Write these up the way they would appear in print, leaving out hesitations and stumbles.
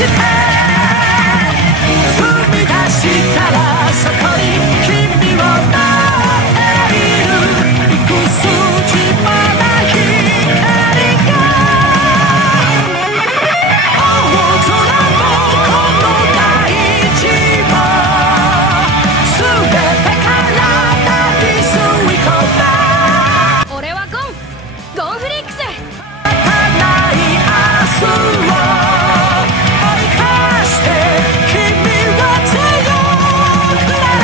踏み出したらそこに君を待っている。幾筋もない光が大空のこの大地を全てから旅すい込んだ。俺はゴンフリークス。ない明日を追い返して君は強くなれ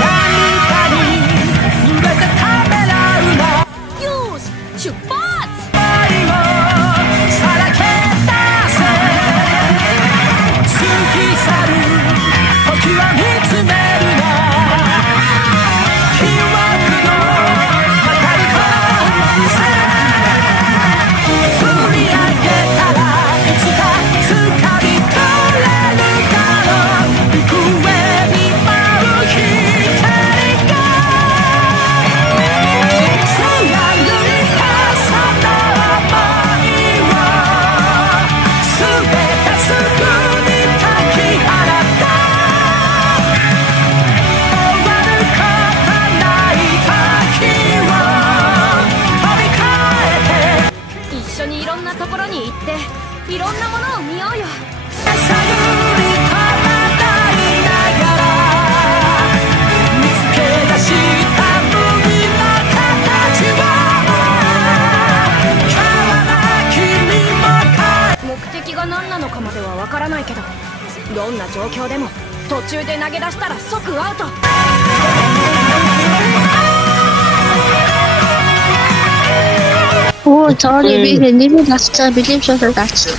何かに濡れてためらうな。よーし出発。愛をさらけ出せ。過ぎ去る時は見つめるな。記憶の中にこせ振り上げたらいつか掴み取れるだろう。行方に舞う光が貫いたその想いを全てすぐに解き放った。終わることない時を飛び越えて一緒にいろんなところに行っていろんなものを見ようよ。探り飛ばないながら見つけ出した無意の形を変わら君も目的が何なのかまではわからないけど、どんな状況でも途中で投げ出したら即アウト。Oo, sorry, hindi mo nasa bilib sa touch.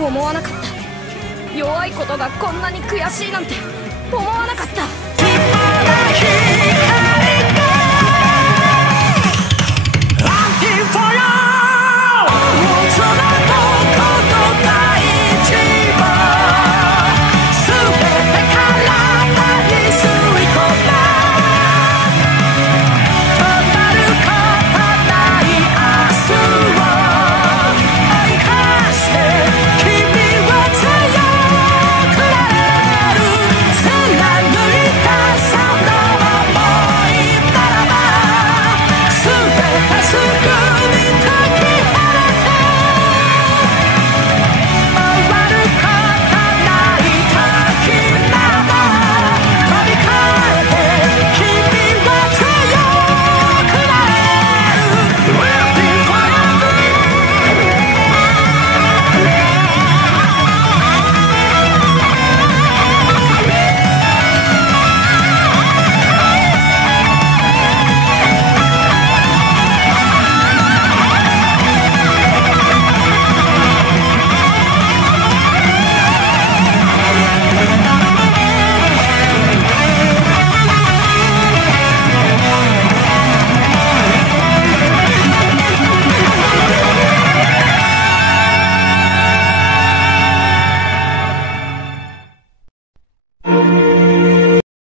思わなかった。弱いことがこんなに悔しいなんて思わなかった。